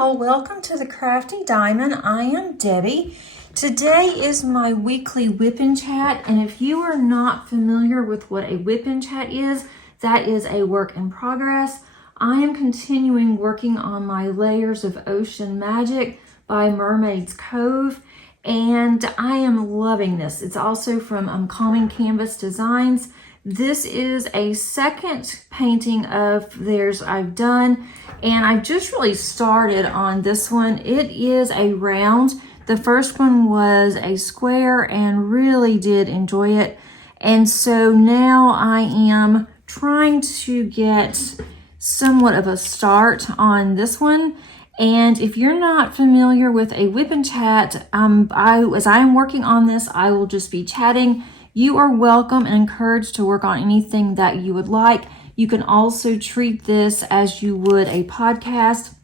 y'all, welcome to the Crafty Diamond. I am Debbie. Today is my weekly WIP and chat, and if you are not familiar with what a WIP and chat is, that is a work in progress. I am continuing working on my Layers of Ocean Magic by Mermaid's Cove, and I am loving this. It's also from Calming Canvas Designs. This is a second painting of theirs I've done, and I've just really started on this one. It is a round. The first one was a square and really did enjoy it. And so now I am trying to get somewhat of a start on this one. And if you're not familiar with a WIP and chat, as I am working on this, I will just be chatting. You are welcome and encouraged to work on anything that you would like. You can also treat this as you would a podcast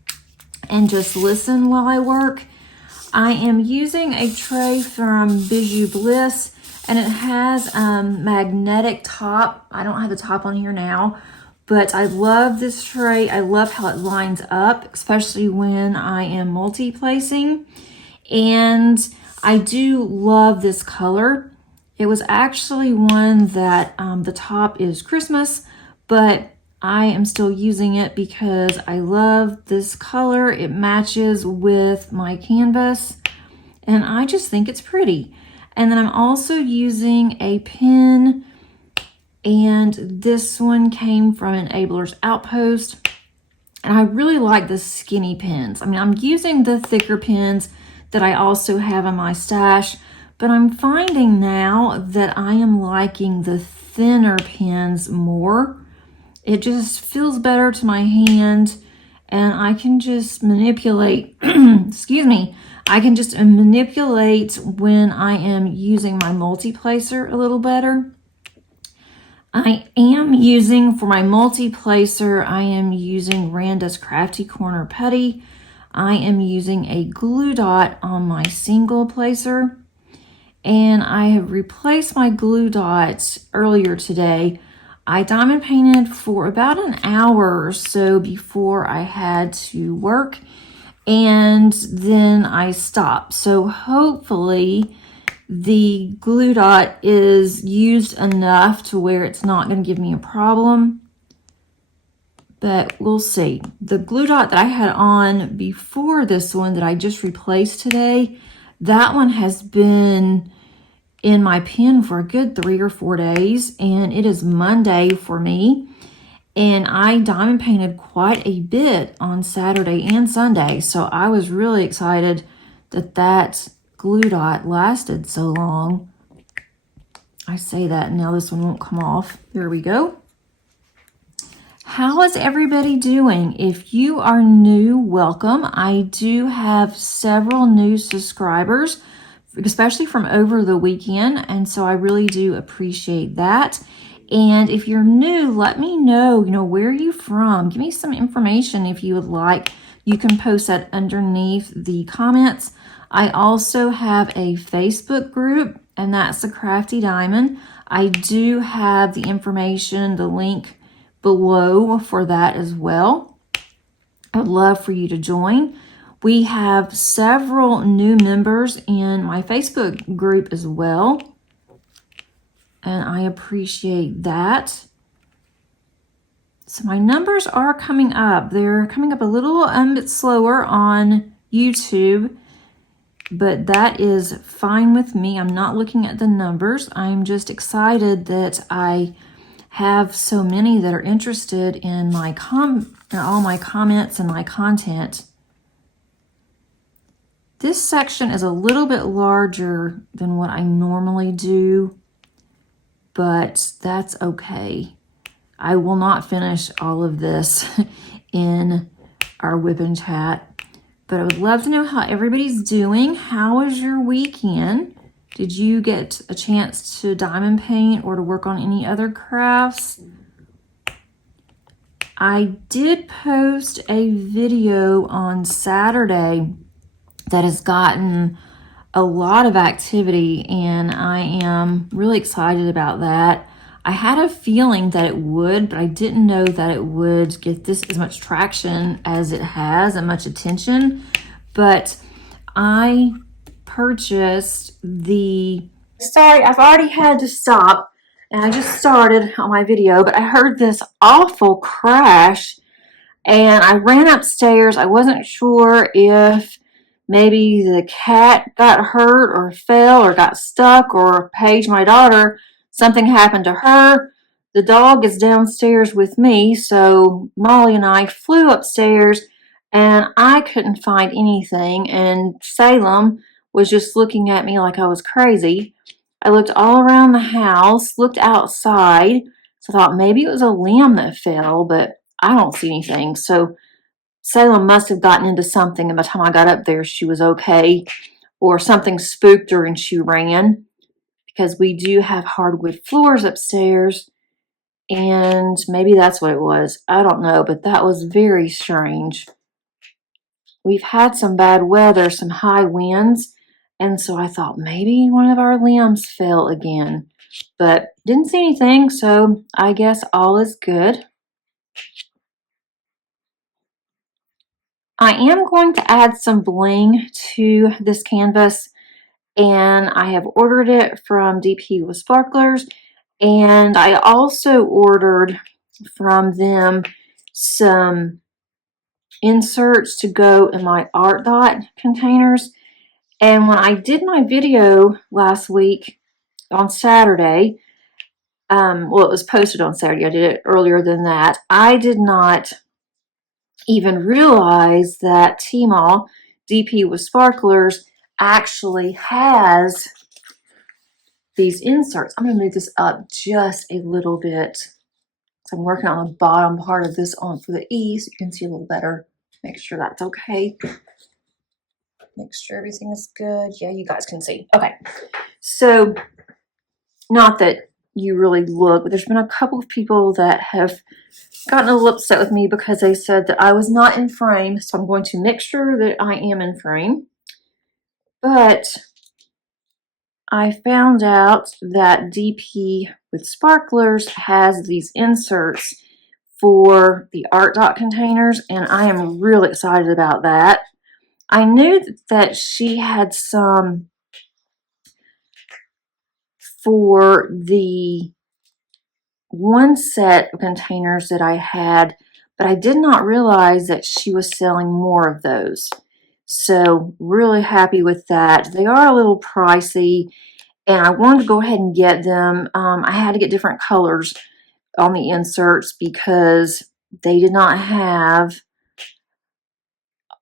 and just listen while I work. I am using a tray from Bijou Bliss, and it has magnetic top. I don't have the top on here now, but I love this tray. I love how it lines up, especially when I am multi-placing. And I do love this color. It was actually one that the top is Christmas, but I am still using it because I love this color. It matches with my canvas, and I just think it's pretty. And then I'm also using a pin, and this one came from Enabler's Outpost, and I really like the skinny pins. I mean, I'm using the thicker pins that I also have in my stash, but I'm finding now that I am liking the thinner pins more. It just feels better to my hand, and I can just manipulate, excuse me, I can just manipulate when I am using my multi-placer a little better. I am using, for my multi-placer, I am using Randa's Crafty Corner Putty. I am using a glue dot on my single placer, and I have replaced my glue dots earlier today. I diamond painted for about an hour or so before I had to work, and then I stopped. So hopefully the glue dot is used enough to where it's not going to give me a problem, but we'll see. The glue dot that I had on before this one that I just replaced today, that one has been in my pen for a good 3 or 4 days, and it is Monday for me, and I diamond painted quite a bit on Saturday and Sunday, so I was really excited that that glue dot lasted so long. I say that, and now this one won't come off. There we go. How is everybody doing? If you are new, welcome. I do have several new subscribers, especially from over the weekend, and so I really do appreciate that. And if you're new, let me know, where are you from? Give me some information if you would like. You can post that underneath the comments. I also have a Facebook group, and that's the Crafty Diamond. I do have the information, the link below for that as well. I'd love for you to join. We have several new members in my Facebook group as well, and I appreciate that. So my numbers are coming up. They're coming up a little bit slower on YouTube, but that is fine with me. I'm not looking at the numbers. I'm just excited that I have so many that are interested in my all my comments and my content. This section is a little bit larger than what I normally do, but that's okay. I will not finish all of this in our WIP and chat, but I would love to know how everybody's doing. How was your weekend? Did you get a chance to diamond paint or to work on any other crafts? I did post a video on Saturday that has gotten a lot of activity, and I am really excited about that. I had a feeling that it would, but I didn't know that it would get this as much traction as it has and much attention. But I purchased the, sorry, I've already had to stop and I just started on my video, but I heard this awful crash and I ran upstairs. I wasn't sure if maybe the cat got hurt or fell or got stuck, or Paige, my daughter, something happened to her. The dog is downstairs with me, so Molly and I flew upstairs and I couldn't find anything, and Salem was just looking at me like I was crazy. I looked all around the house, looked outside, so I thought maybe it was a limb that fell, but I don't see anything. So Salem must have gotten into something, and by the time I got up there, she was okay, or something spooked her and she ran, because we do have hardwood floors upstairs, and maybe that's what it was. I don't know, but that was very strange. We've had some bad weather, some high winds, and so I thought maybe one of our limbs fell again, but didn't see anything, so I guess all is good. I am going to add some bling to this canvas, and I have ordered it from DP with Sparklers, and I also ordered from them some inserts to go in my art dot containers. And when I did my video last week on Saturday, well, it was posted on Saturday, I did it earlier than that, I did not even realize that Tmall DP with Sparklers actually has these inserts. I'm going to move this up just a little bit. So I'm working on the bottom part of this on for the E so you can see a little better. Make sure that's okay. Make sure everything is good. Yeah, you guys can see. Okay. So, not that you really look, but there's been a couple of people that have gotten a little upset with me because they said that I was not in frame. So I'm going to make sure that I am in frame. But I found out that DP with Sparklers has these inserts for the art dot containers, and I am really excited about that. I knew that she had some for the one set of containers that I had, but I did not realize that she was selling more of those. So really happy with that. They are a little pricey, and I wanted to go ahead and get them. I had to get different colors on the inserts because they did not have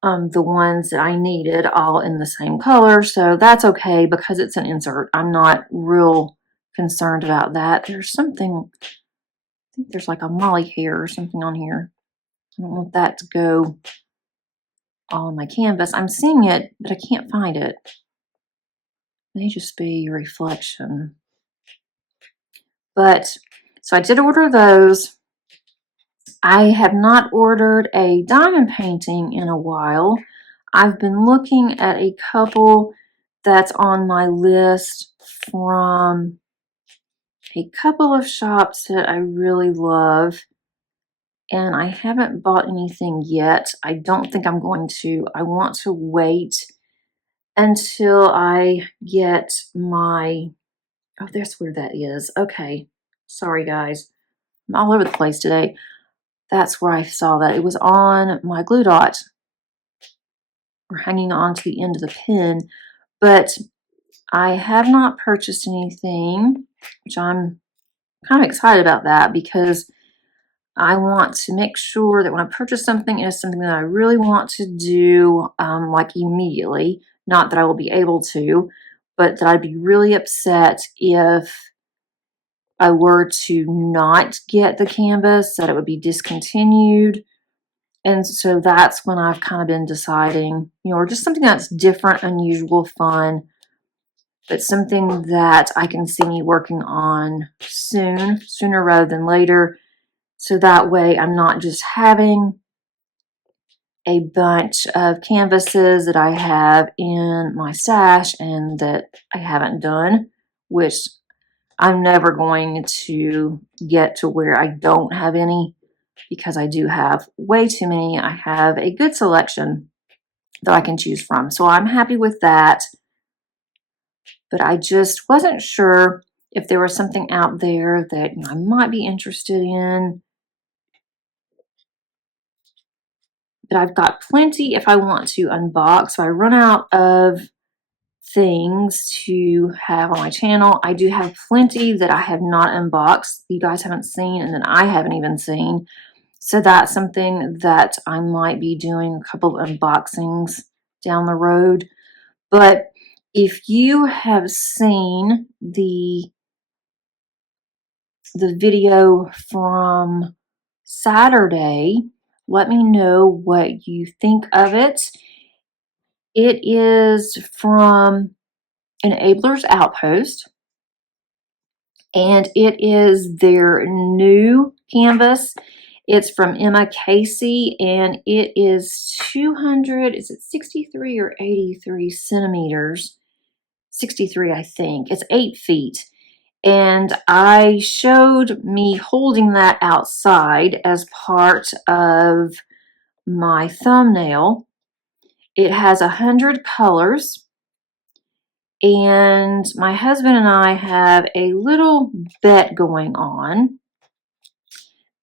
the ones that I needed all in the same color. So that's okay because it's an insert. I'm not real concerned about that. There's something, I think there's like a molly hair or something on here. I don't want that to go all on my canvas. I'm seeing it, but I can't find it. It may just be a reflection. But, so I did order those. I have not ordered a diamond painting in a while. I've been looking at a couple that's on my list from a couple of shops that I really love, and I haven't bought anything yet. I don't think I'm going to. I want to wait until I get my, oh, that's where that is. Okay, sorry guys, I'm all over the place today. That's where I saw that. It was on my glue dot, or hanging on to the end of the pin, but I have not purchased anything, which I'm kind of excited about that because I want to make sure that when I purchase something, it is something that I really want to do like immediately. Not that I will be able to, but that I'd be really upset if I were to not get the canvas, that it would be discontinued. And so that's when I've kind of been deciding, you know, or just something that's different, unusual, fun, but something that I can see me working on sooner rather than later. So that way I'm not just having a bunch of canvases that I have in my stash and that I haven't done, which I'm never going to get to where I don't have any, because I do have way too many. I have a good selection that I can choose from. So I'm happy with that. But I just wasn't sure if there was something out there that I might be interested in. But I've got plenty if I want to unbox. So I run out of things to have on my channel. I do have plenty that I have not unboxed, you guys haven't seen, and that I haven't even seen. So that's something that I might be doing a couple of unboxings down the road. But if you have seen the video from Saturday, let me know what you think of it. It is from Enabler's Outpost, and it is their new canvas. It's from Emma Casey, and it is 200, is it 63 or 83 centimeters? 63, I think. It's 8 feet. And I showed me holding that outside as part of my thumbnail. It has 100 colors, and my husband and I have a little bet going on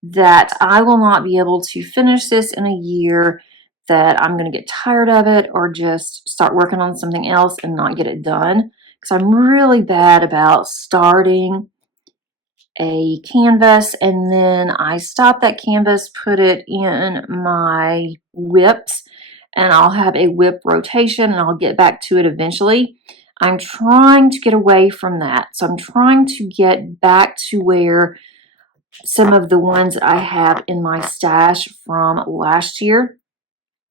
that I will not be able to finish this in a year, that I'm going to get tired of it or just start working on something else and not get it done. Because I'm really bad about starting a canvas and then I stop that canvas, put it in my WIPs, and I'll have a WIP rotation and I'll get back to it eventually. I'm trying to get away from that. So I'm trying to get back to where some of the ones that I have in my stash from last year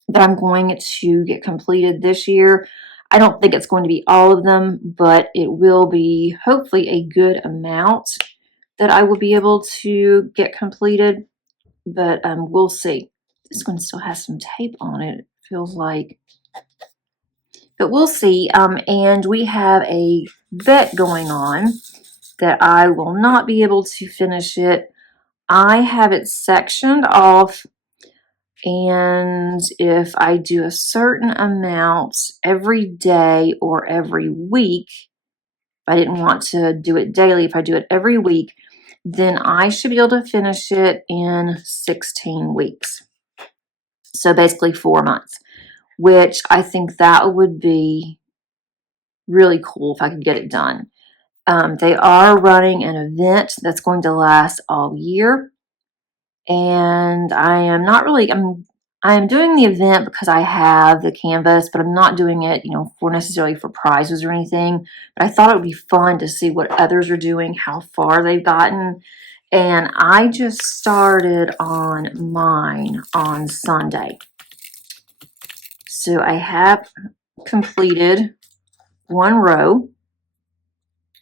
that I'm going to get completed this year. I don't think it's going to be all of them, but it will be hopefully a good amount that I will be able to get completed, but we'll see. This one still has some tape on it, it feels like, but we'll see. And we have a bet going on that I will not be able to finish it. I have it sectioned off, and if I do a certain amount every day or every week, if I didn't want to do it daily, if I do it every week, then I should be able to finish it in 16 weeks. So basically 4 months, which I think that would be really cool if I could get it done. They are running an event that's going to last all year. And I am not really, I am doing the event because I have the canvas, but I'm not doing it, for necessarily for prizes or anything. But I thought it would be fun to see what others are doing, how far they've gotten. And I just started on mine on Sunday. So I have completed 1 row,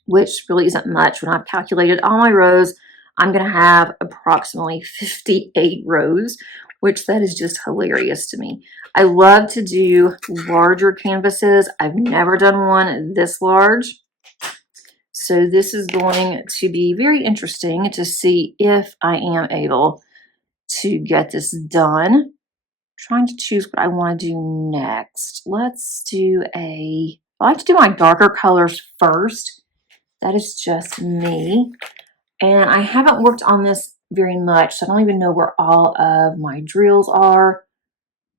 which really isn't much. When I've calculated all my rows, I'm going to have approximately 58 rows, which that is just hilarious to me. I love to do larger canvases. I've never done one this large. So this is going to be very interesting to see if I am able to get this done. I'm trying to choose what I want to do next. Let's do I like to do my darker colors first. That is just me. And I haven't worked on this very much, so I don't even know where all of my drills are.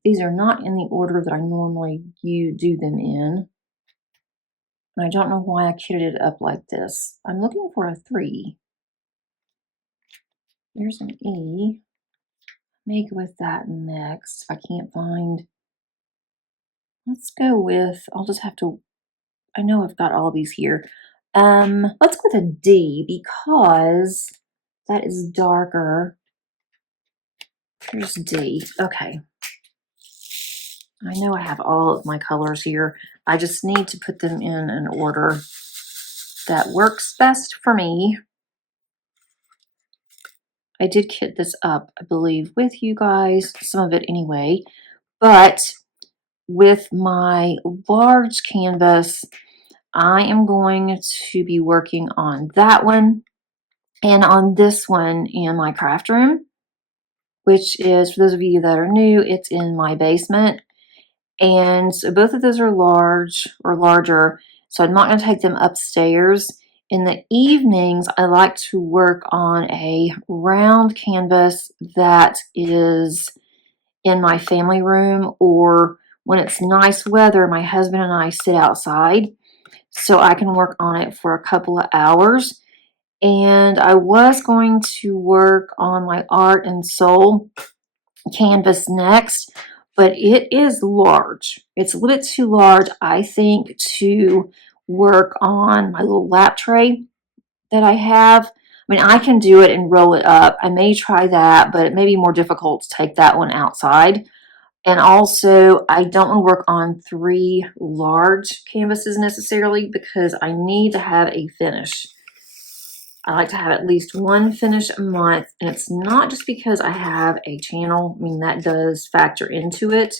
These are not in the order that I normally do them in. And I don't know why I kitted it up like this. I'm looking for a 3. There's an E. May go with that next. I can't find. Let's go with, I'll just have to, I know I've got all these here. Let's go with a D because that is darker. Here's D. Okay. I know I have all of my colors here. I just need to put them in an order that works best for me. I did kit this up, I believe, with you guys, some of it anyway, but with my large canvas, I am going to be working on that one and on this one in my craft room, which is, for those of you that are new, it's in my basement. And so both of those are large or larger, so I'm not going to take them upstairs. In the evenings, I like to work on a round canvas that is in my family room, or when it's nice weather, my husband and I sit outside so I can work on it for a couple of hours. And I was going to work on my Art and Soul canvas next, but it is large. It's a little bit too large, I think, to work on my little lap tray that I have. I mean, I can do it and roll it up. I may try that, but it may be more difficult to take that one outside. And also, I don't want to work on 3 large canvases necessarily because I need to have a finish. I like to have at least one finish a month, and it's not just because I have a channel. I mean, that does factor into it,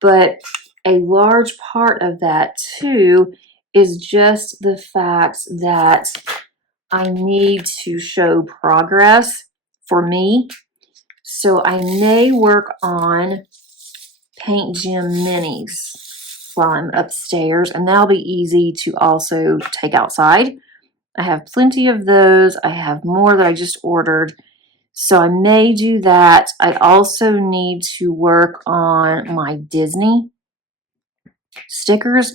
but a large part of that too is just the fact that I need to show progress for me. So I may work on Paint Gem minis while I'm upstairs, and that'll be easy to also take outside. I have plenty of those. I have more that I just ordered, so I may do that. I also need to work on my Disney stickers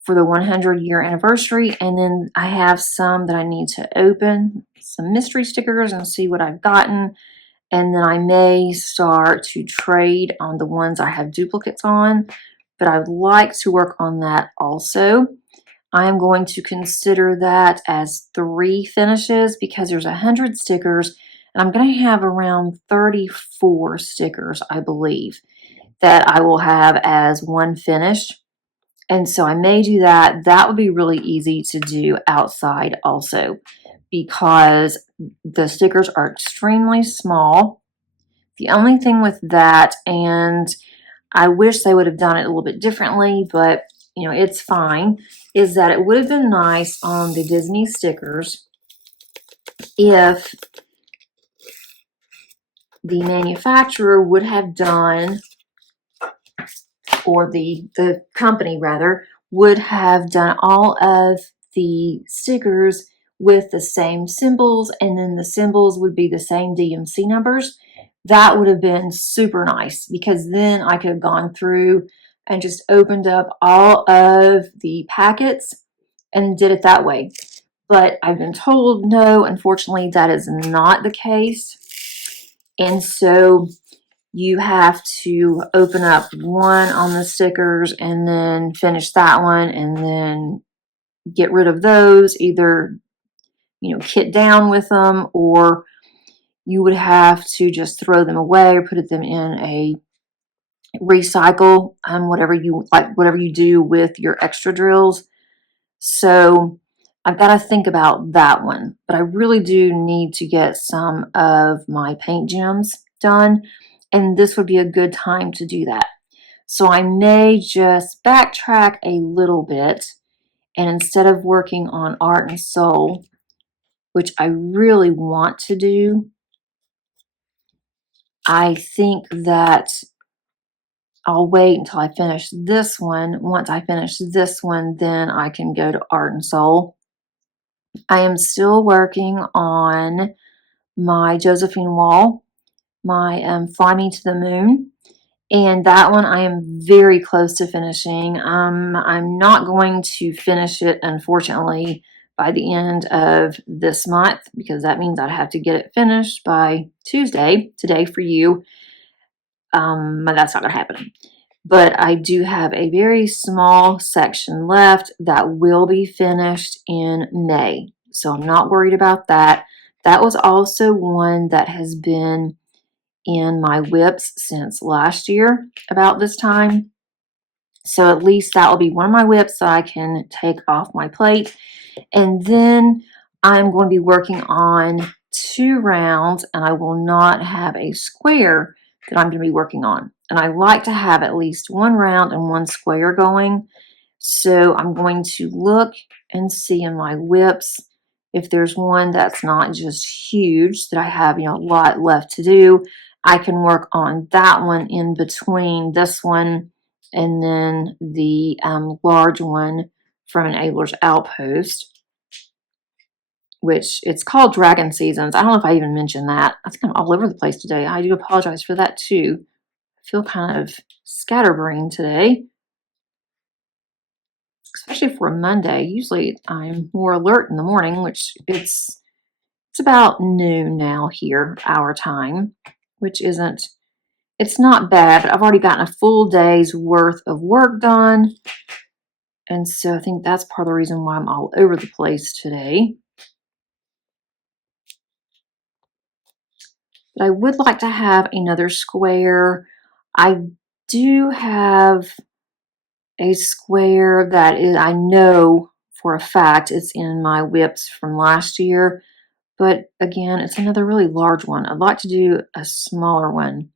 for the 100-year anniversary, and then I have some that I need to open, some mystery stickers, and see what I've gotten. And then I may start to trade on the ones I have duplicates on, but I would like to work on that also. I am going to consider that as 3 finishes because there's 100 stickers, and I'm going to have around 34 stickers, I believe, that I will have as one finish. And so I may do that. That would be really easy to do outside also because the stickers are extremely small. The only thing with that, and I wish they would have done it a little bit differently, but you know, it's fine, is that it would have been nice on the Disney stickers if the manufacturer would have done, or the company rather, would have done all of the stickers with the same symbols, and then the symbols would be the same DMC numbers. That would have been super nice because then I could have gone through and just opened up all of the packets and did it that way. But I've been told no, unfortunately, that is not the case. And so you have to open up one on the stickers and then finish that one and then get rid of those, either, you know, kit down with them, or you would have to just throw them away or put them in a recycle, whatever you like, whatever you do with your extra drills. So I've got to think about that one, but I really do need to get some of my paint gems done, and this would be a good time to do that. So I may just backtrack a little bit, and instead of working on Art and Soul, which I really want to do, I think that I'll wait until I finish this one. Once I finish this one, then I can go to Art and Soul. I am still working on my Josephine Wall, my Fly Me to the Moon, and that one I am very close to finishing. I'm not going to finish it, unfortunately, by the end of this month because that means I'd have to get it finished by Tuesday, today for you. But that's not going to happen. But I do have a very small section left that will be finished in May. So I'm not worried about that. That was also one that has been in my WIPs since last year about this time. So at least that will be one of my WIPs that I can take off my plate. And then I'm going to be working on 2 rounds, and I will not have a square that I'm going to be working on. And I like to have at least 1 round and 1 square going. So I'm going to look and see in my WIPs if there's one that's not just huge, that I have, a lot left to do. I can work on that one in between this one and then the large one from an Abler's Outpost, which it's called Dragon Seasons. I don't know if I even mentioned that. I think I'm all over the place today. I do apologize for that too. I feel kind of scatterbrained today, especially for a Monday. Usually I'm more alert in the morning, which it's about noon now here, our time, which it's not bad, but I've already gotten a full day's worth of work done. And so I think that's part of the reason why I'm all over the place today. But I would like to have another square. I do have a square that is, I know for a fact it's in my WIPs from last year. But again, it's another really large one. I'd like to do a smaller one.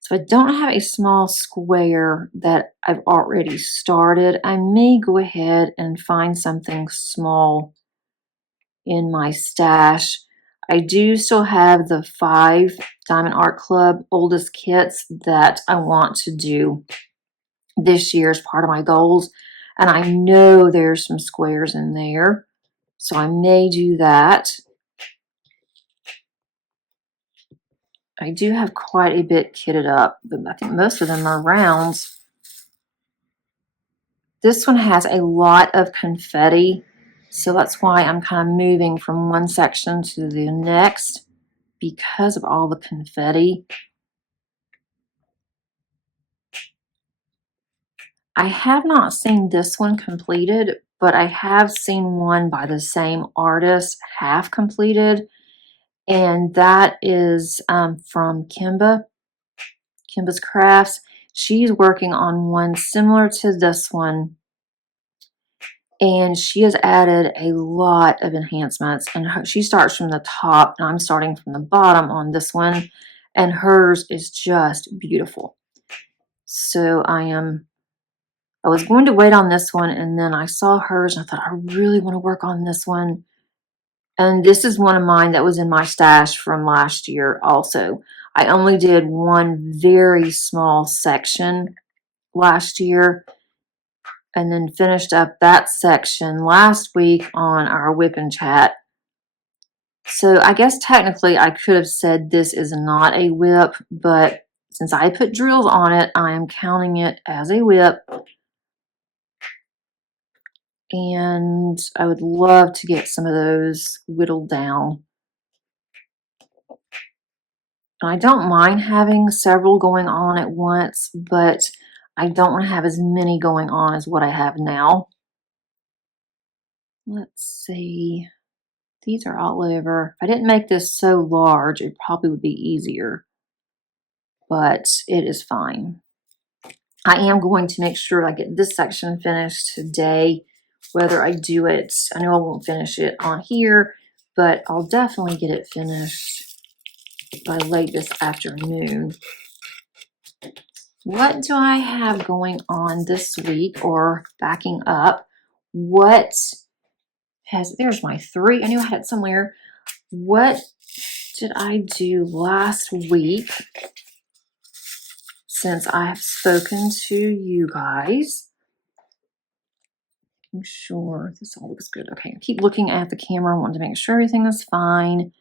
So I don't have a small square that I've already started. I may go ahead and find something small in my stash. I do still have the 5 Diamond Art Club oldest kits that I want to do this year as part of my goals. And I know there's some squares in there, so I may do that. I do have quite a bit kitted up, but I think most of them are rounds. This one has a lot of confetti, so that's why I'm kind of moving from one section to the next because of all the confetti. I have not seen this one completed, but I have seen one by the same artist half completed, and that is from Kimba's Crafts. She's working on one similar to this one, and she has added a lot of enhancements, and she starts from the top and I'm starting from the bottom on this one, and hers is just beautiful. So I was going to wait on this one, and then I saw hers and I thought, I really want to work on this one. And this is one of mine that was in my stash from last year also. I only did one very small section last year and then finished up that section last week on our WIP and Chat. So I guess technically I could have said this is not a WIP, but since I put drills on it, I am counting it as a WIP. And I would love to get some of those whittled down. I don't mind having several going on at once, but I don't want to have as many going on as what I have now. Let's see. These are all over. If I didn't make this so large, it probably would be easier, but it is fine. I am going to make sure I get this section finished today, whether I do it. I know I won't finish it on here, but I'll definitely get it finished by late this afternoon. What do I have going on this week, or backing up? There's my 3. I knew I had it somewhere. What did I do last week since I have spoken to you guys? I'm sure this all looks good. Okay, I keep looking at the camera. I want to make sure everything is fine.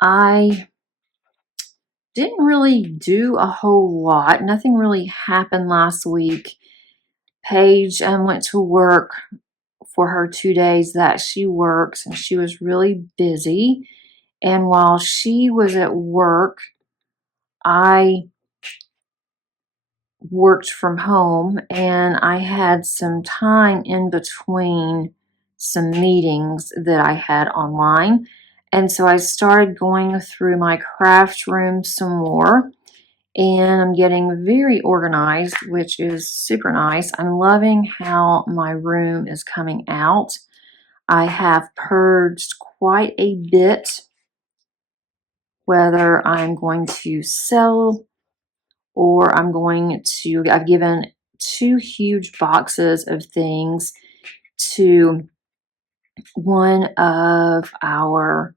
I didn't really do a whole lot. Nothing really happened last week. Paige went to work for her 2 days that she works, and she was really busy. And while she was at work, I worked from home, and I had some time in between some meetings that I had online. And so I started going through my craft room some more, and I'm getting very organized, which is super nice. I'm loving how my room is coming out. I have purged quite a bit, whether I'm going to sell or I've given 2 huge boxes of things to one of our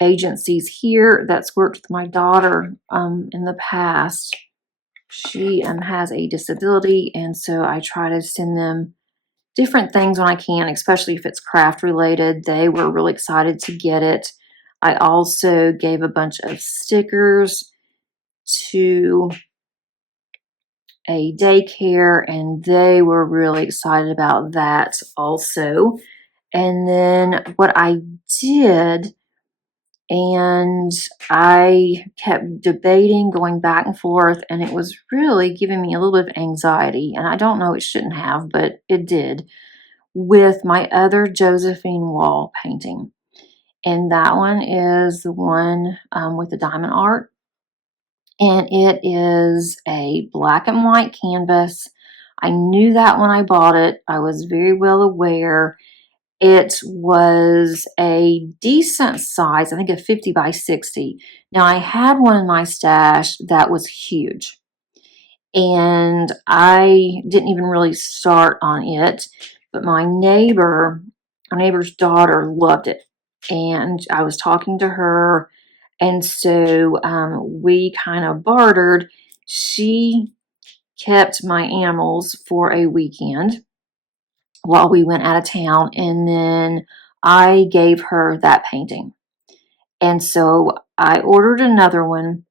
agencies here that's worked with my daughter in the past. She has a disability, and so I try to send them different things when I can, especially if it's craft related. They were really excited to get it. I also gave a bunch of stickers to a daycare, and they were really excited about that also. And then what I did, and I kept debating, going back and forth, and it was really giving me a little bit of anxiety. And I don't know, it shouldn't have, but it did, with my other Josephine wall painting. And that one is the one with the diamond art. And it is a black and white canvas. I knew that when I bought it. I was very well aware. It was a decent size, I think a 50 by 60. Now, I had one in my stash that was huge, and I didn't even really start on it, but my neighbor's daughter loved it, and I was talking to her, and so we kind of bartered. She kept my animals for a weekend while we went out of town, and then I gave her that painting. And so I ordered another one,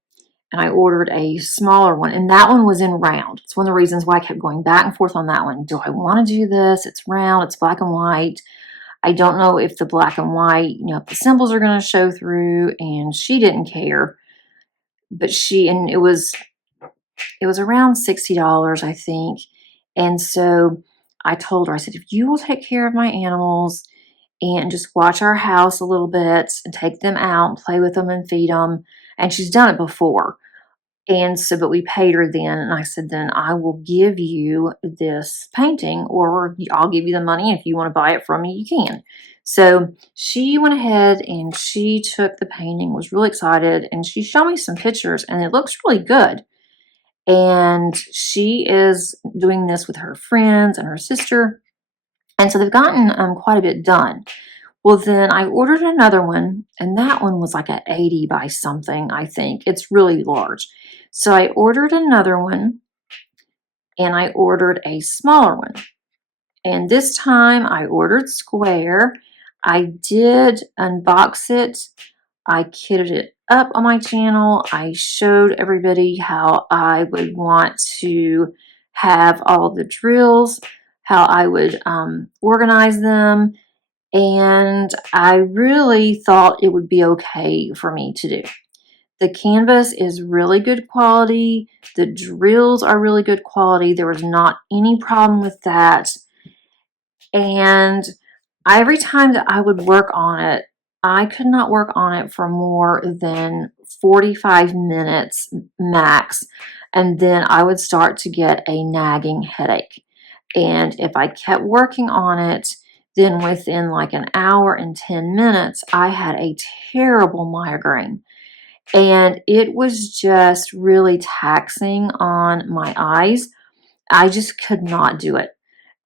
and I ordered a smaller one, and that one was in round. It's one of the reasons why I kept going back and forth on that one. Do I want to do this? It's round, it's black and white. I don't know if the black and white, if the symbols are going to show through, and she didn't care. But and it was around $60, I think. And so I told her, I said, if you will take care of my animals and just watch our house a little bit and take them out and play with them and feed them. And she's done it before. And so, but we paid her then. And I said, then I will give you this painting, or I'll give you the money. If you want to buy it from me, you can. So she went ahead and she took the painting, was really excited. And she showed me some pictures, and it looks really good. And she is doing this with her friends and her sister. And so they've gotten quite a bit done. Well, then I ordered another one, and that one was like an 80 by something, I think. It's really large. So I ordered another one, and I ordered a smaller one. And this time I ordered square. I did unbox it. I kitted it up on my channel. I showed everybody how I would want to have all the drills, how I would organize them, and I really thought it would be okay for me to do. The canvas is really good quality. The drills are really good quality. There was not any problem with that. And every time that I would work on it, I could not work on it for more than 45 minutes max. And then I would start to get a nagging headache. And if I kept working on it, then within like an hour and 10 minutes, I had a terrible migraine. And it was just really taxing on my eyes. I just could not do it.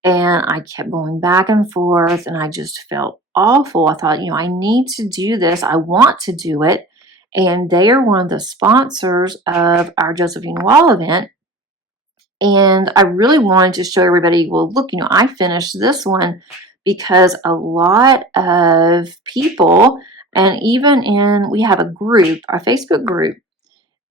And I kept going back and forth, and I just felt awful. I thought, I need to do this. I want to do it. And they are one of the sponsors of our Josephine Wall event. And I really wanted to show everybody, well, look, I finished this one, because a lot of people, and even we have a group, our Facebook group,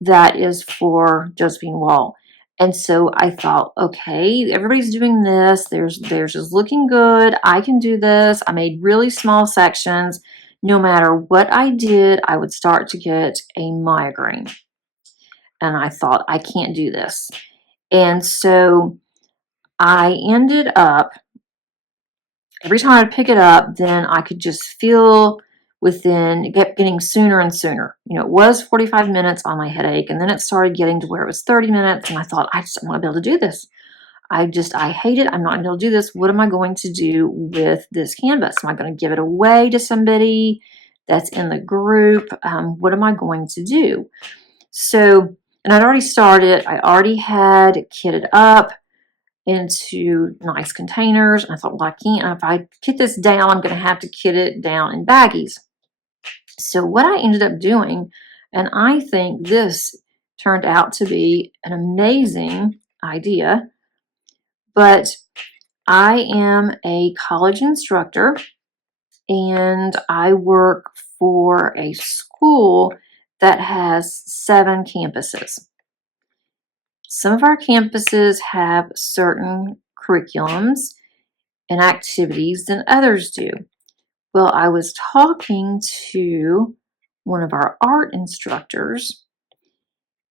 that is for Josephine Wall. And so I thought, okay, everybody's doing this. Theirs is looking good. I can do this. I made really small sections. No matter what I did, I would start to get a migraine. And I thought, I can't do this. And so I ended up, every time I'd pick it up, then I could just feel it kept getting sooner and sooner. It was 45 minutes on my headache, and then it started getting to where it was 30 minutes, and I thought, I just want to be able to do this. I hate it. I'm not going to be able to do this. What am I going to do with this canvas? Am I going to give it away to somebody that's in the group? What am I going to do? So And I'd already started. I already had it kitted up into nice containers. And I thought, well, I can't. If I kit this down, I'm going to have to kit it down in baggies. So what I ended up doing, and I think this turned out to be an amazing idea, but I am a college instructor and I work for a school that has 7 campuses. Some of our campuses have certain curriculums and activities than others do. Well, I was talking to one of our art instructors,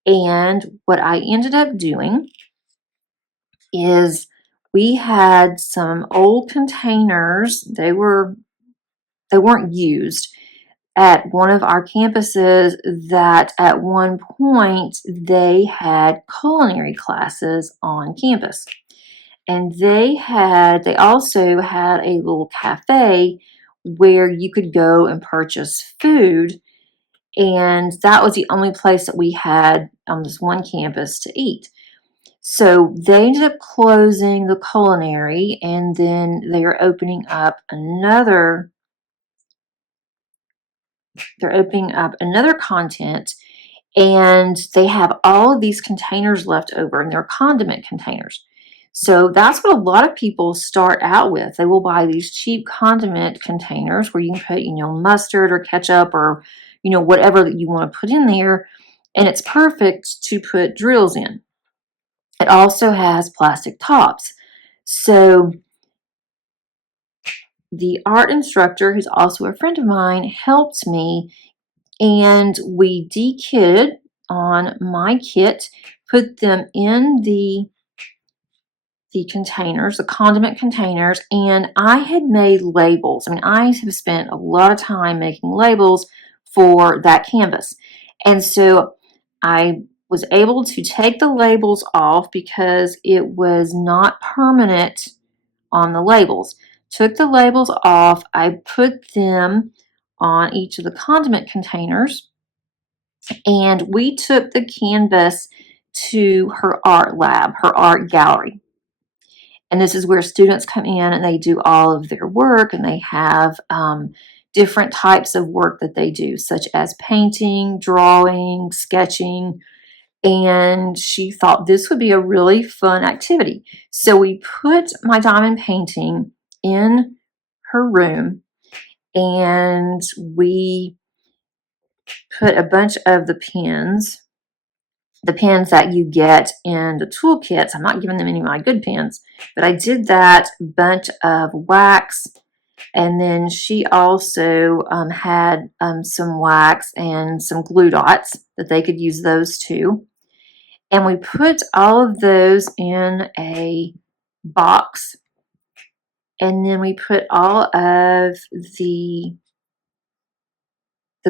and what I ended up doing is we had some old containers. They weren't used at one of our campuses that at one point they had culinary classes on campus. And they also had a little cafe where you could go and purchase food. And that was the only place that we had on this one campus to eat. So they ended up closing the culinary, and then they are opening up another content, and they have all of these containers left over, and they're condiment containers. So that's what a lot of people start out with. They will buy these cheap condiment containers where you can put, mustard or ketchup or, whatever that you want to put in there. And it's perfect to put drills in. It also has plastic tops. So the art instructor, who's also a friend of mine, helped me, and we de-kitted on my kit, put them in the containers, the condiment containers, and I had made labels. I mean, I have spent a lot of time making labels for that canvas. And so I was able to take the labels off because it was not permanent on the labels. Took the labels off, I put them on each of the condiment containers, and we took the canvas to her art lab, her art gallery. And this is where students come in and they do all of their work, and they have different types of work that they do, such as painting, drawing, sketching. And she thought this would be a really fun activity. So we put my diamond painting in her room, and we put a bunch of the pens that you get in the toolkits. I'm not giving them any of my good pens, but I did that bunch of wax. And then she also had some wax and some glue dots that they could use those too. And we put all of those in a box. And then we put all of the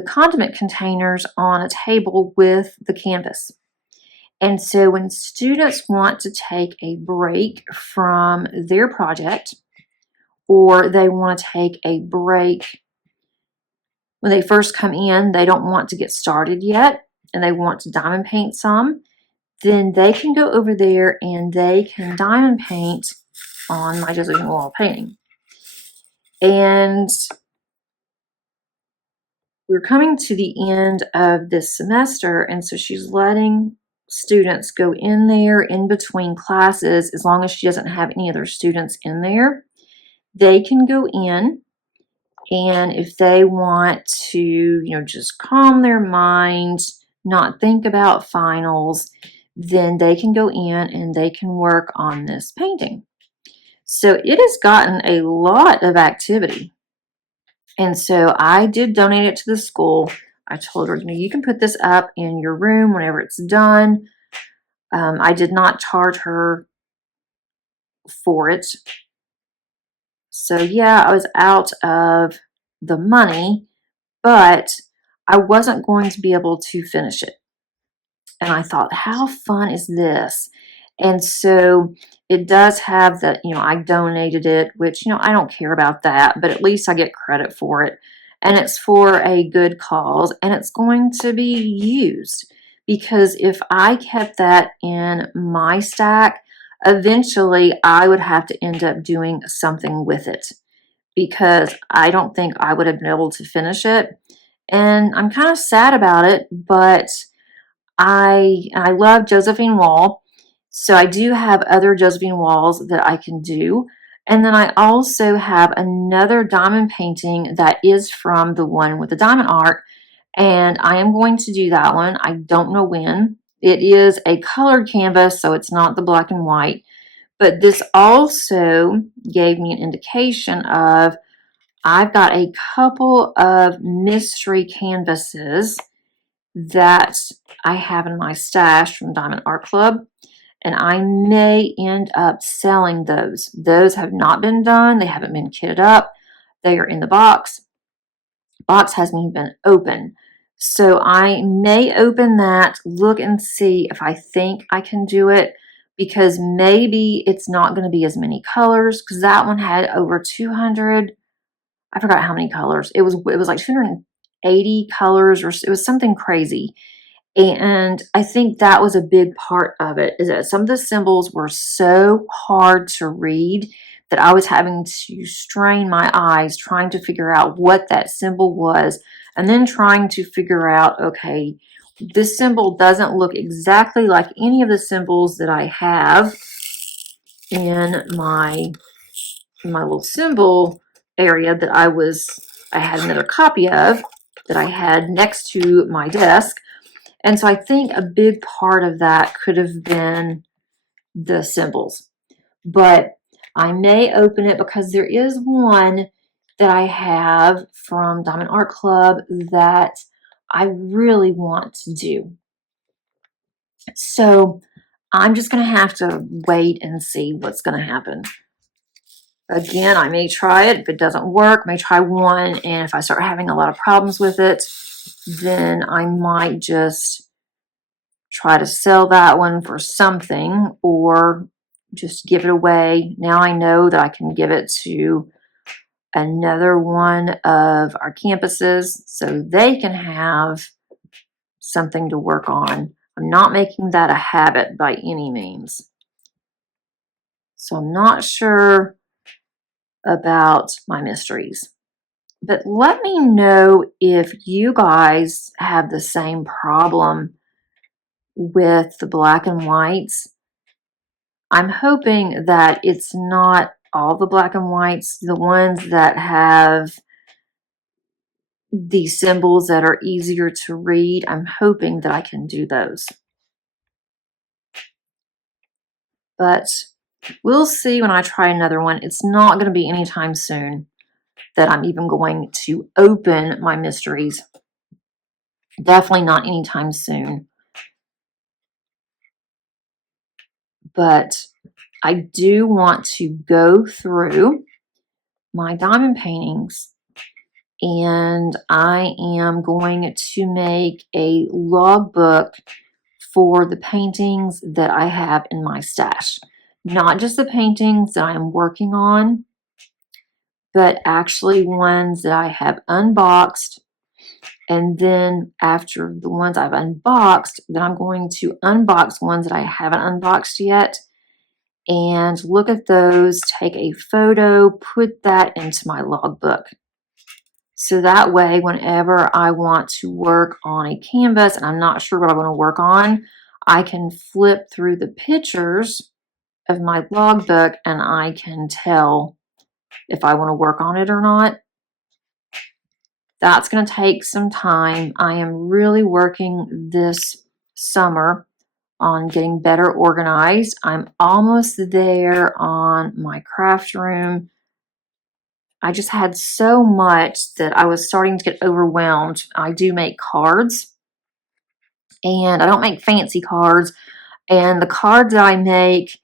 condiment containers on a table with the canvas. And so when students want to take a break from their project, or they want to take a break when they first come in, they don't want to get started yet, and they want to diamond paint some, then they can go over there and they can diamond paint on my Jesuit wall painting. And we're coming to the end of this semester, and so she's letting students go in there in between classes. As long as she doesn't have any other students in there, they can go in, and if they want to, just calm their mind, not think about finals, then they can go in and they can work on this painting. So it has gotten a lot of activity. And so I did donate it to the school. I told her, you can put this up in your room whenever it's done. I did not charge her for it. So yeah, I was out of the money, but I wasn't going to be able to finish it. And I thought, how fun is this? And so it does have that, I donated it, which, I don't care about that, but at least I get credit for it. And it's for a good cause, and it's going to be used because if I kept that in my stack, eventually I would have to end up doing something with it because I don't think I would have been able to finish it. And I'm kind of sad about it, but I love Josephine Wall. So I do have other Josephine Walls that I can do. And then I also have another diamond painting that is from the one with the diamond art. And I am going to do that one. I don't know when. It is a colored canvas, so it's not the black and white. But this also gave me an indication of I've got a couple of mystery canvases that I have in my stash from Diamond Art Club, and I may end up selling those. Those have not been done. They haven't been kitted up. They are in the box. Box hasn't even been open. So I may open that, look and see if I think I can do it, because maybe it's not going to be as many colors, because that one had over 200. I forgot how many colors. It was like 280 colors, or it was something crazy. And I think that was a big part of it, is that some of the symbols were so hard to read that I was having to strain my eyes trying to figure out what that symbol was, and then trying to figure out, okay, this symbol doesn't look exactly like any of the symbols that I have in my little symbol area that I had another copy of that I had next to my desk. And so I think a big part of that could have been the symbols. But I may open it because there is one that I have from Diamond Art Club that I really want to do. So I'm just going to have to wait and see what's going to happen. Again, I may try it. If it doesn't work, I may try one. And if I start having a lot of problems with it, then I might just try to sell that one for something, or just give it away. Now I know that I can give it to another one of our campuses so they can have something to work on. I'm not making that a habit by any means. So I'm not sure about my mysteries. But let me know if you guys have the same problem with the black and whites. I'm hoping that it's not all the black and whites, the ones that have these symbols that are easier to read. I'm hoping that I can do those. But we'll see when I try another one. It's not going to be anytime soon that I'm even going to open my mysteries. Definitely not anytime soon. But I do want to go through my diamond paintings, and I am going to make a logbook for the paintings that I have in my stash. Not just the paintings that I'm working on, but actually ones that I have unboxed. And then after the ones I've unboxed, then I'm going to unbox ones that I haven't unboxed yet and look at those, take a photo, put that into my logbook. So that way, whenever I want to work on a canvas and I'm not sure what I want to work on, I can flip through the pictures of my logbook and I can tell if I want to work on it or not. That's going to take some time. I am really working this summer on getting better organized. I'm almost there on my craft room. I just had so much that I was starting to get overwhelmed. I do make cards, and I don't make fancy cards. And the cards that I make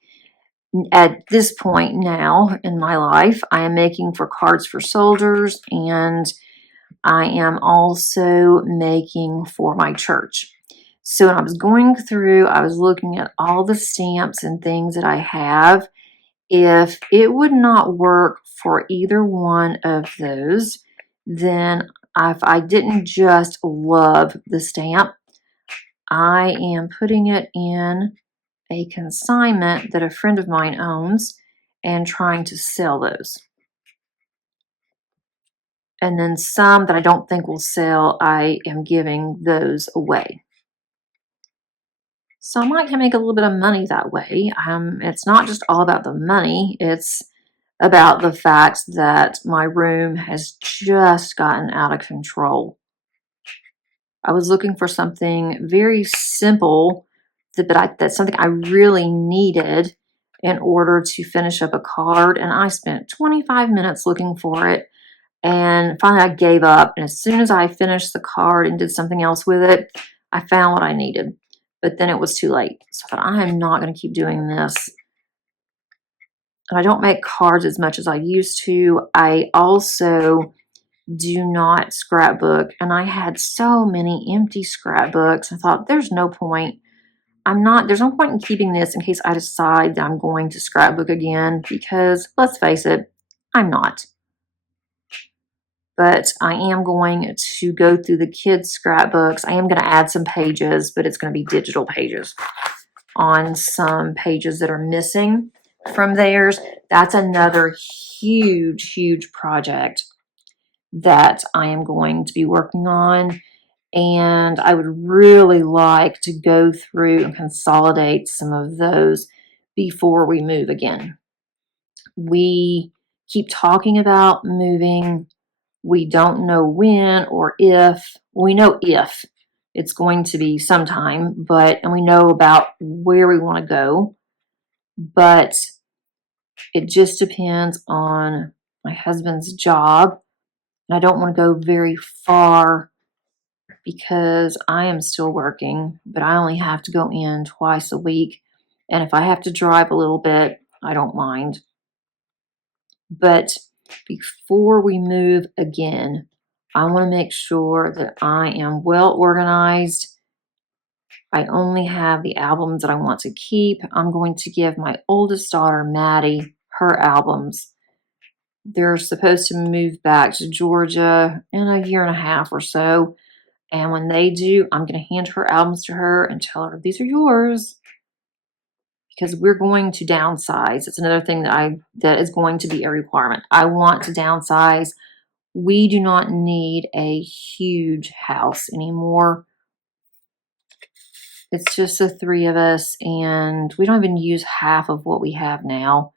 at this point now in my life, I am making for cards for soldiers, and I am also making for my church. So when I was going through, I was looking at all the stamps and things that I have. If it would not work for either one of those, then if I didn't just love the stamp, I am putting it in a consignment that a friend of mine owns and trying to sell those. And then some that I don't think will sell, I am giving those away. So I might make a little bit of money that way. It's not just all about the money. It's about the fact that my room has just gotten out of control. I was looking for something very simple that's something I really needed in order to finish up a card, and I spent 25 minutes looking for it, and finally I gave up. And as soon as I finished the card and did something else with it, I found what I needed, but then it was too late. So I thought, I am not going to keep doing this. And I don't make cards as much as I used to. I also do not scrapbook, and I had so many empty scrapbooks. I thought, there's no point. There's no point in keeping this in case I decide that I'm going to scrapbook again, because let's face it, I'm not. But I am going to go through the kids' scrapbooks. I am going to add some pages, but it's going to be digital pages on some pages that are missing from theirs. That's another huge, huge project that I am going to be working on. And I would really like to go through and consolidate some of those before we move again. We keep talking about moving. We don't know when or if. We know if it's going to be sometime, and we know about where we want to go, but it just depends on my husband's job. And I don't want to go very far because I am still working, but I only have to go in twice a week. And if I have to drive a little bit, I don't mind. But before we move again, I want to make sure that I am well organized. I only have the albums that I want to keep. I'm going to give my oldest daughter, Maddie, her albums. They're supposed to move back to Georgia in a year and a half or so. And when they do, I'm going to hand her albums to her and tell her, these are yours. Because we're going to downsize. It's another thing that is going to be a requirement. I want to downsize. We do not need a huge house anymore. It's just the three of us, and we don't even use half of what we have now.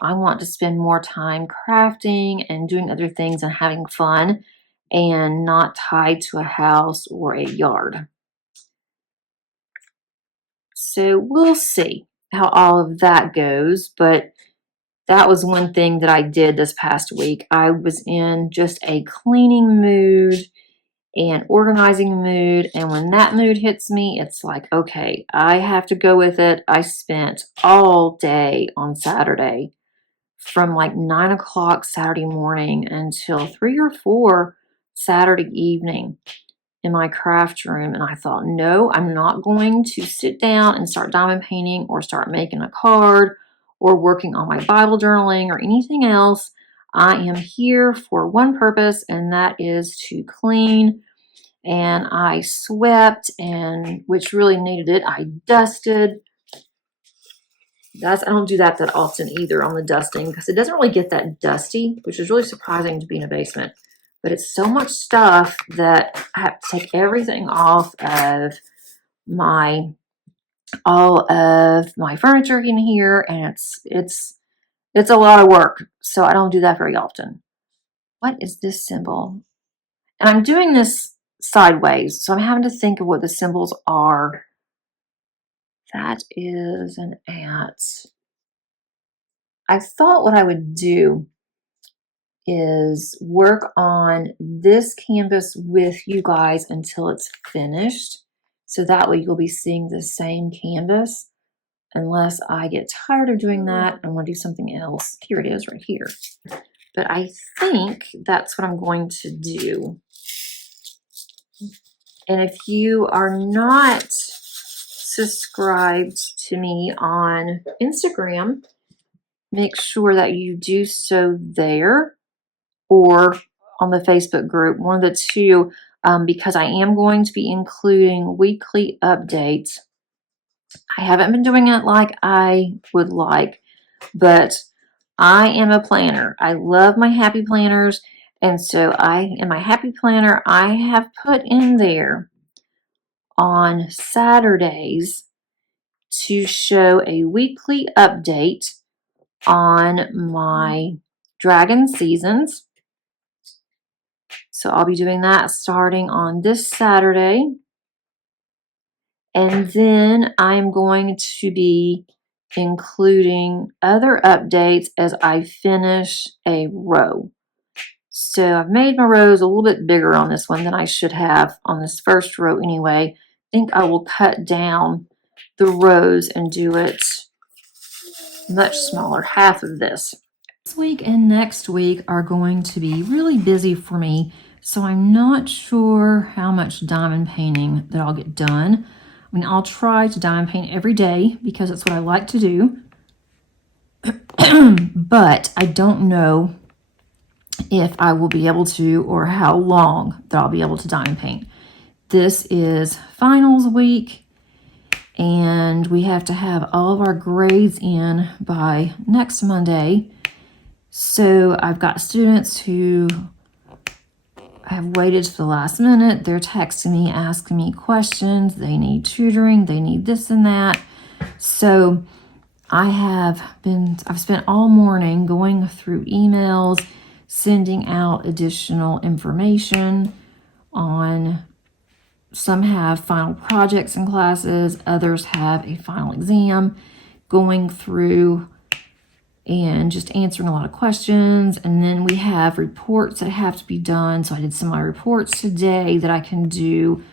I want to spend more time crafting and doing other things and having fun, and not tied to a house or a yard. So we'll see how all of that goes, but that was one thing that I did this past week. I was in just a cleaning mood and organizing mood, and when that mood hits me, it's like, okay, I have to go with it. I spent all day on Saturday from like 9 o'clock Saturday morning until 3 or 4 Saturday evening in my craft room, and I thought, no, I'm not going to sit down and start diamond painting or start making a card or working on my Bible journaling or anything else. I am here for one purpose, and that is to clean. And I swept, and which really needed it. I dusted. I don't do that often either on the dusting, because it doesn't really get that dusty, which is really surprising to be in a basement. But it's so much stuff that I have to take everything off of all of my furniture in here, and it's a lot of work. So I don't do that very often. What is this symbol? And I'm doing this sideways, so I'm having to think of what the symbols are. That is an ant. I thought what I would do is work on this canvas with you guys until it's finished. So that way you'll be seeing the same canvas, unless I get tired of doing that and want to do something else. Here it is right here. But I think that's what I'm going to do. And if you are not subscribed to me on Instagram, make sure that you do so there or on the Facebook group. One of the two. because I am going to be including weekly updates. I haven't been doing it like I would like, but I am a planner. I love my happy planners. And so in my happy planner, I have put in there on Saturdays to show a weekly update on my dragon seasons. So I'll be doing that starting on this Saturday. And then I'm going to be including other updates as I finish a row. So I've made my rows a little bit bigger on this one than I should have on this first row anyway. I think I will cut down the rows and do it much smaller, half of this. This week and next week are going to be really busy for me, so I'm not sure how much diamond painting that I'll get done. I mean, I'll try to diamond paint every day because it's what I like to do, but I don't know if I will be able to or how long that I'll be able to diamond paint. This is finals week, and we have to have all of our grades in by next Monday. So I've got students who have waited to the last minute. They're texting me, asking me questions. They need tutoring. They need this and that. So I've spent all morning going through emails, sending out additional information on, some have final projects and classes, others have a final exam, going through and just answering a lot of questions. And then we have reports that have to be done. So I did some of my reports today that I can do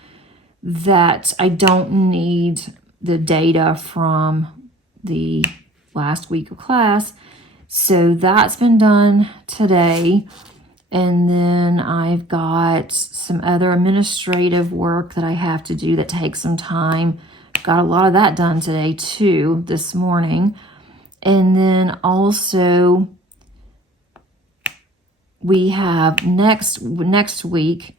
that I don't need the data from the last week of class. So that's been done today. And then I've got some other administrative work that I have to do that takes some time. Got a lot of that done today too, this morning. And then also we have next week,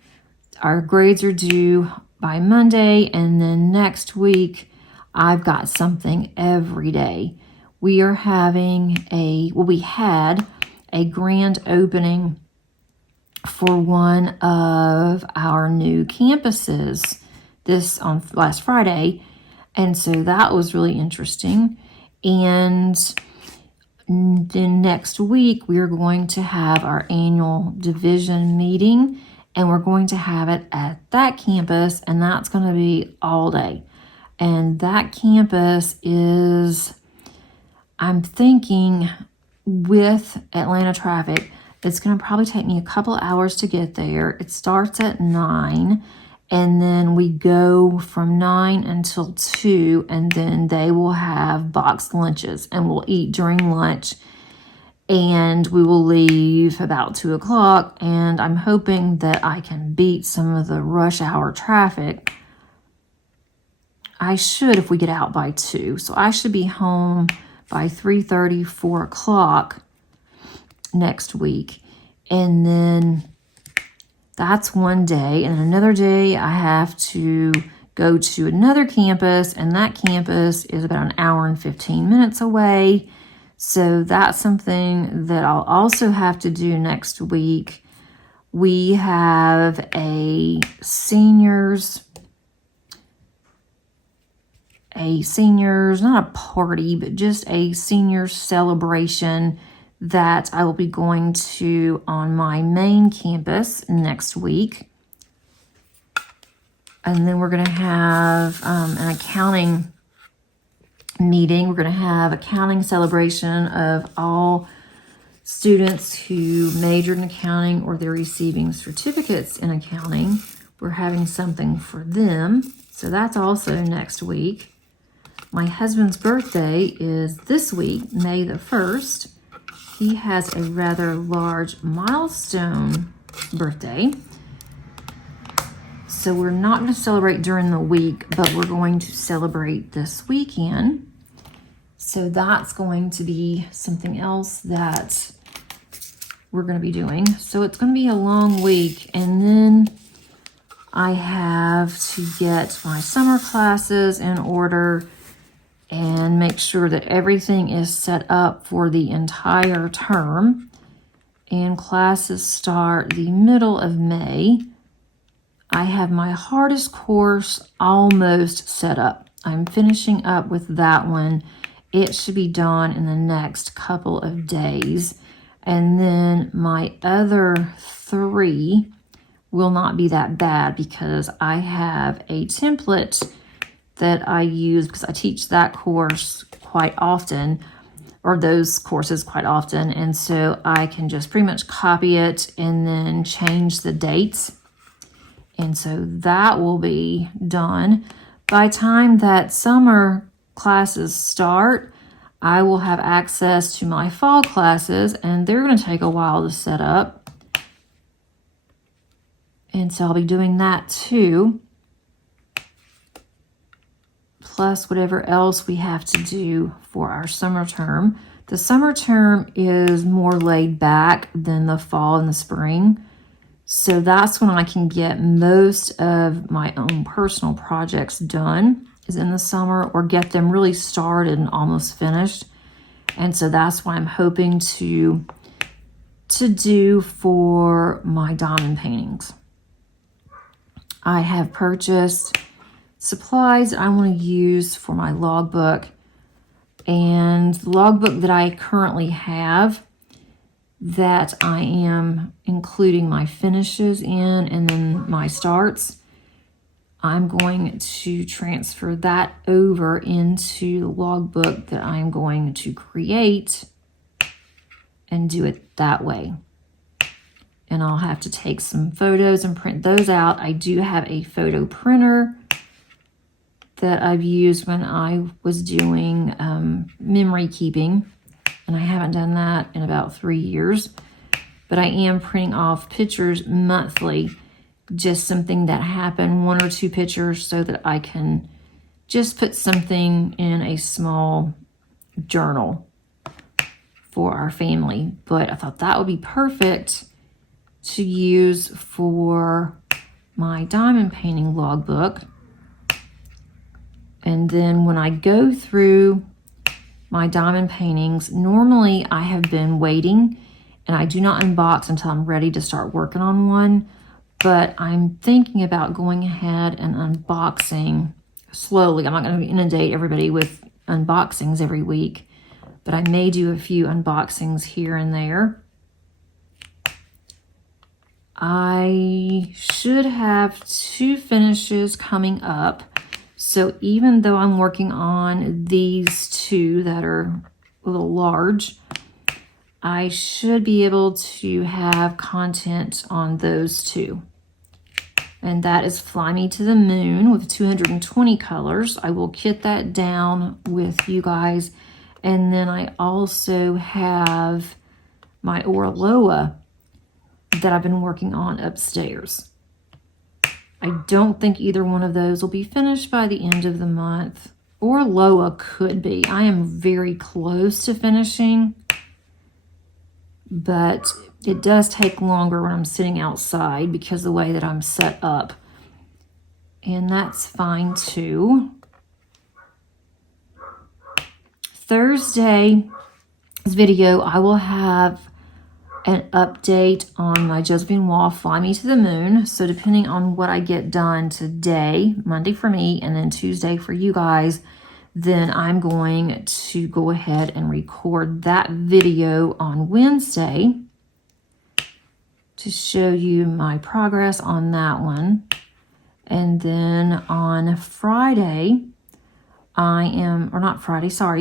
our grades are due by Monday. And then next week, I've got something every day. We are having we had a grand opening for one of our new campuses on last Friday. And so that was really interesting. And then next week, we are going to have our annual division meeting, and we're going to have it at that campus, and that's going to be all day. And that campus is, I'm thinking with Atlanta traffic, it's going to probably take me a couple hours to get there. It starts at 9, and then we go from 9 until 2, and then they will have boxed lunches, and we'll eat during lunch, and we will leave about 2 o'clock, and I'm hoping that I can beat some of the rush hour traffic. I should if we get out by 2, so I should be home by 3:30, 4 o'clock next week. And then that's one day. And another day I have to go to another campus, and that campus is about an hour and 15 minutes away. So that's something that I'll also have to do next week. We have a seniors, not a party, but just a seniors celebration that I will be going to on my main campus next week. And then we're going to have an accounting meeting. We're going to have accounting celebration of all students who majored in accounting or they're receiving certificates in accounting. We're having something for them. So that's also next week. My husband's birthday is this week, May the 1st. He has a rather large milestone birthday. So we're not going to celebrate during the week, but we're going to celebrate this weekend. So that's going to be something else that we're going to be doing. So it's going to be a long week. And then I have to get my summer classes in order and make sure that everything is set up for the entire term. And classes start the middle of May. I have my hardest course almost set up. I'm finishing up with that one. It should be done in the next couple of days. And then my other 3 will not be that bad because I have a template that I use because I teach that course quite often, or those courses quite often. And so I can just pretty much copy it and then change the dates. And so that will be done. By the time that summer classes start, I will have access to my fall classes, and they're going to take a while to set up. And so I'll be doing that too. Plus whatever else we have to do for our summer term. The summer term is more laid back than the fall and the spring. So that's when I can get most of my own personal projects done, is in the summer, or get them really started and almost finished. And so that's what I'm hoping to do for my diamond paintings. I have purchased supplies that I want to use for my logbook. And the logbook that I currently have, that I am including my finishes in and then my starts, I'm going to transfer that over into the logbook that I'm going to create and do it that way. And I'll have to take some photos and print those out. I do have a photo printer that I've used when I was doing memory keeping, and I haven't done that in about 3 years. But I am printing off pictures monthly, just something that happened, 1 or 2 pictures, so that I can just put something in a small journal for our family. But I thought that would be perfect to use for my diamond painting logbook. And then when I go through my diamond paintings, normally I have been waiting and I do not unbox until I'm ready to start working on one. But I'm thinking about going ahead and unboxing slowly. I'm not going to inundate everybody with unboxings every week, but I may do a few unboxings here and there. I should have 2 finishes coming up. So even though I'm working on these 2 that are a little large, I should be able to have content on those 2. And that is Fly Me to the Moon with 220 colors. I will kit that down with you guys. And then I also have my Oraloa that I've been working on upstairs. I don't think either one of those will be finished by the end of the month. Oraloa could be. I am very close to finishing, but it does take longer when I'm sitting outside because of the way that I'm set up. And that's fine too. Thursday's video, I will have an update on my Josephine Wall Fly Me to the Moon. So depending on what I get done today, Monday for me, and then Tuesday for you guys, then I'm going to go ahead and record that video on Wednesday to show you my progress on that one. And then on Friday,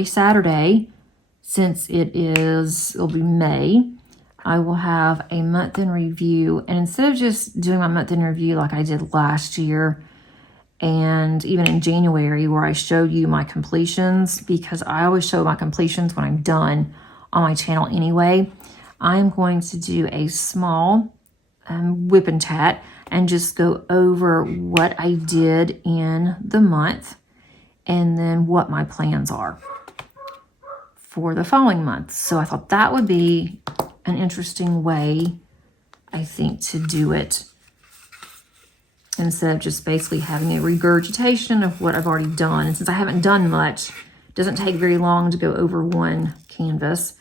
Saturday, since it'll be May, I will have a month in review. And instead of just doing my month in review like I did last year, and even in January where I showed you my completions, because I always show my completions when I'm done on my channel anyway, I'm going to do a small WIP and chat and just go over what I did in the month and then what my plans are for the following month. So I thought that would be an interesting way, I think, to do it. instead of just basically having a regurgitation of what I've already done. And since I haven't done much, it doesn't take very long to go over one canvas.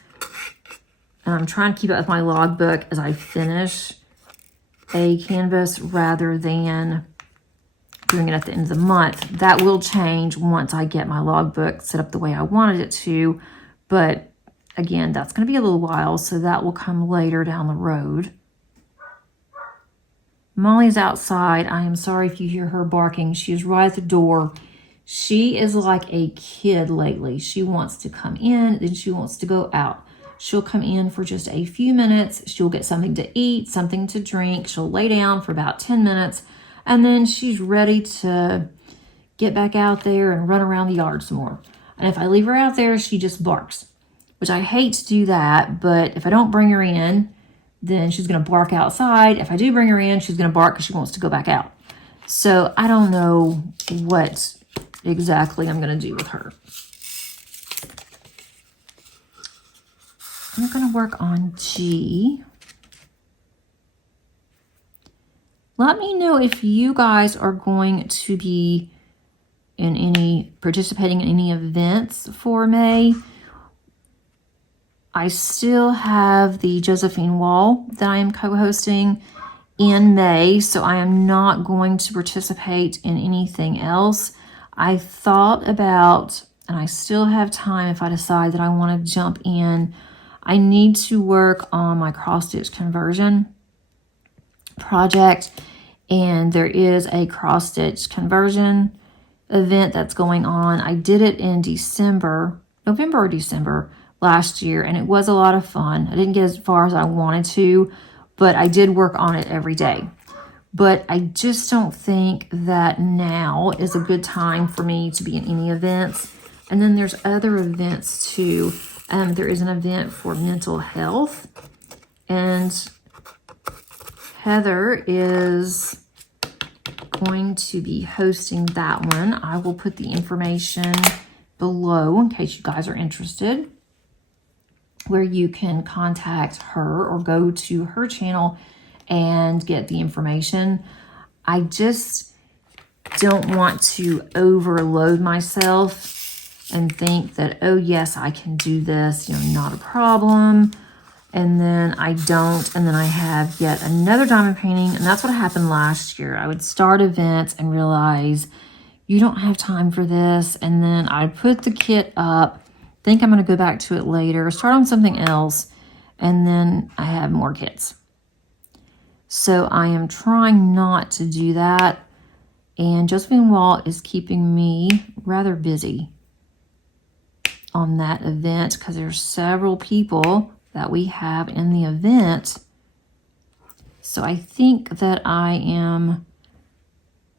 And I'm trying to keep up with my logbook as I finish a canvas rather than doing it at the end of the month. That will change once I get my logbook set up the way I wanted it to, but again, that's going to be a little while, so that will come later down the road. Molly's outside. I am sorry if you hear her barking. She is right at the door. She is like a kid lately. She wants to come in, then she wants to go out. She'll come in for just a few minutes. She'll get something to eat, something to drink. She'll lay down for about 10 minutes, and then she's ready to get back out there and run around the yard some more. And if I leave her out there, she just barks, which I hate to do that. But if I don't bring her in, then she's going to bark outside. If I do bring her in, she's going to bark because she wants to go back out. So I don't know what exactly I'm going to do with her. I'm going to work on G. Let me know if you guys are going to be participating in any events for May. I still have the Josephine Wall that I am co-hosting in May, so I am not going to participate in anything else. I thought about, and I still have time if I decide that I want to jump in. I need to work on my cross-stitch conversion project, and there is a cross-stitch conversion event that's going on. I did it in November or December last year, and it was a lot of fun. I didn't get as far as I wanted to, but I did work on it every day. But I just don't think that now is a good time for me to be in any events. And then there's other events too. There is an event for mental health, and Heather is going to be hosting that one. I will put the information below in case you guys are interested, where you can contact her or go to her channel and get the information. I just don't want to overload myself and think that, oh yes, I can do this, not a problem. And then I don't, and then I have yet another diamond painting, and that's what happened last year. I would start events and realize you don't have time for this, and then I'd put the kit up, think I'm going to go back to it later, start on something else, and then I have more kits. So I am trying not to do that, and Josephine Wall is keeping me rather busy on that event because there's several people that we have in the event. So I think that I am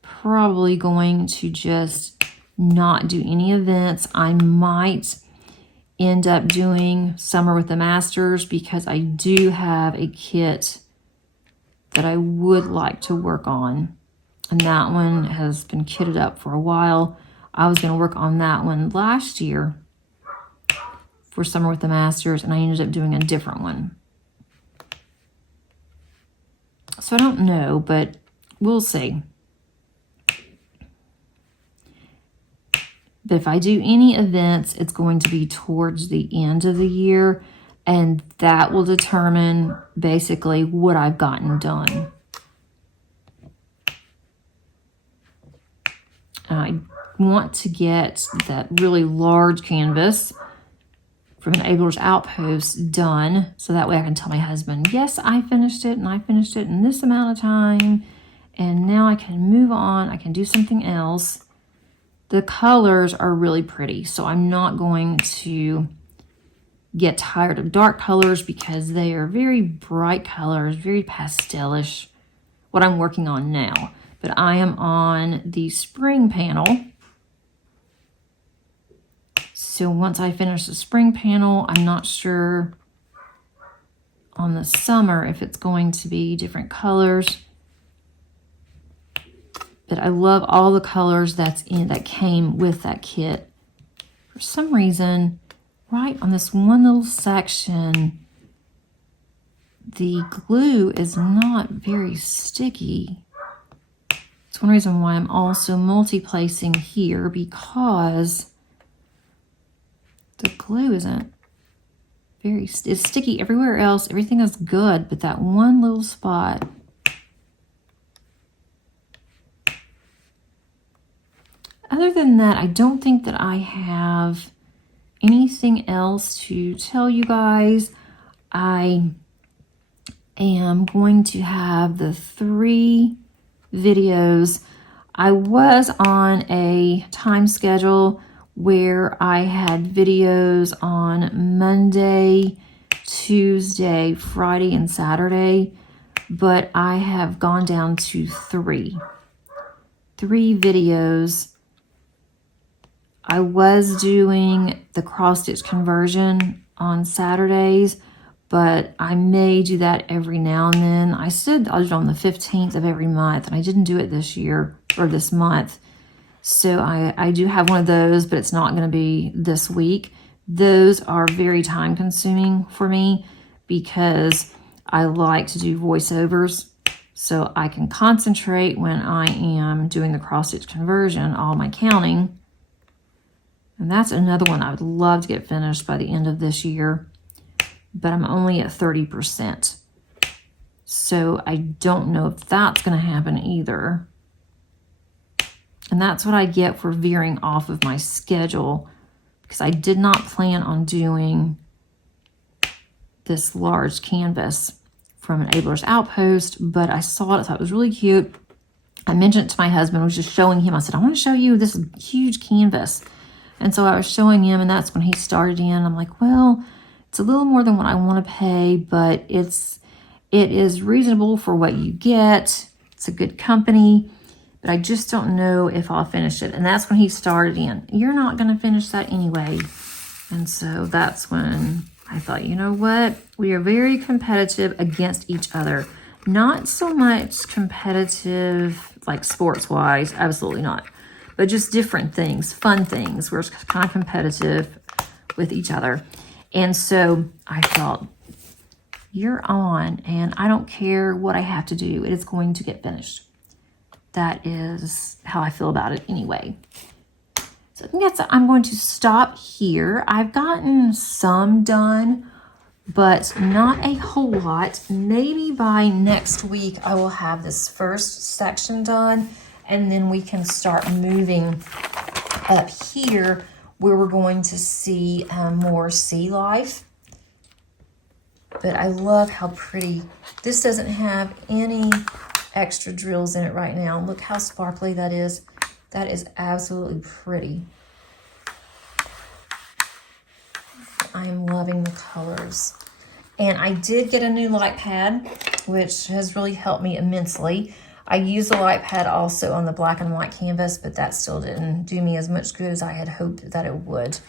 probably going to just not do any events. I might end up doing Summer with the Masters because I do have a kit that I would like to work on. And that one has been kitted up for a while. I was going to work on that one last year for Summer with the Masters, and I ended up doing a different one. So I don't know, but we'll see. But if I do any events, it's going to be towards the end of the year, and that will determine basically what I've gotten done. I want to get that really large canvas from an Abler's Outpost done, so that way I can tell my husband, yes, I finished it, and I finished it in this amount of time, and now I can move on, I can do something else. The colors are really pretty, so I'm not going to get tired of dark colors because they are very bright colors, very pastelish, what I'm working on now. But I am on the spring panel. So once I finish the spring panel, I'm not sure on the summer if it's going to be different colors. But I love all the colors that came with that kit. For some reason, right on this one little section, the glue is not very sticky. It's one reason why I'm also multi-placing here, because the glue isn't it's sticky everywhere else. Everything is good, but that one little spot. Other than that, I don't think that I have anything else to tell you guys. I am going to have the 3 videos. I was on a time schedule where I had videos on Monday, Tuesday, Friday, and Saturday, but I have gone down to 3 videos. I was doing the cross stitch conversion on Saturdays, but I may do that every now and then. I said I'll do it on the 15th of every month, and I didn't do it this year or this month. So I do have one of those, but it's not going to be this week. Those are very time consuming for me because I like to do voiceovers so I can concentrate when I am doing the cross stitch conversion, all my counting. And that's another one I would love to get finished by the end of this year, but I'm only at 30%. So I don't know if that's going to happen either. And that's what I get for veering off of my schedule, because I did not plan on doing this large canvas from an Abler's Outpost, but I saw it, thought it was really cute. I mentioned it to my husband, I was just showing him. I said, I want to show you this huge canvas. And so I was showing him, and that's when he started in. I'm like, well, it's a little more than what I want to pay, but it is reasonable for what you get. It's a good company. But I just don't know if I'll finish it. And that's when he started in. You're not going to finish that anyway. And so that's when I thought, you know what? We are very competitive against each other. Not so much competitive like sports-wise. Absolutely not. But just different things, fun things. We're kind of competitive with each other. And so I thought, you're on. And I don't care what I have to do. It is going to get finished. That is how I feel about it anyway. So I think I'm going to stop here. I've gotten some done, but not a whole lot. Maybe by next week I will have this first section done, and then we can start moving up here where we're going to see more sea life. But I love how pretty. This doesn't have any extra drills in it right now. Look how sparkly that is. That is absolutely pretty. I am loving the colors. And I did get a new light pad, which has really helped me immensely. I used the light pad also on the black and white canvas, but that still didn't do me as much good as I had hoped that it would.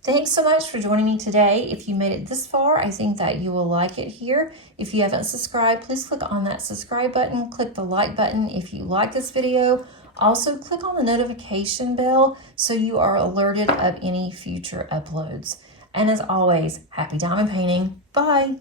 Thanks so much for joining me today. If you made it this far, I think that you will like it here. If you haven't subscribed, please click on that subscribe button. Click the like button if you like this video. Also, click on the notification bell so you are alerted of any future uploads. And as always, happy diamond painting. Bye.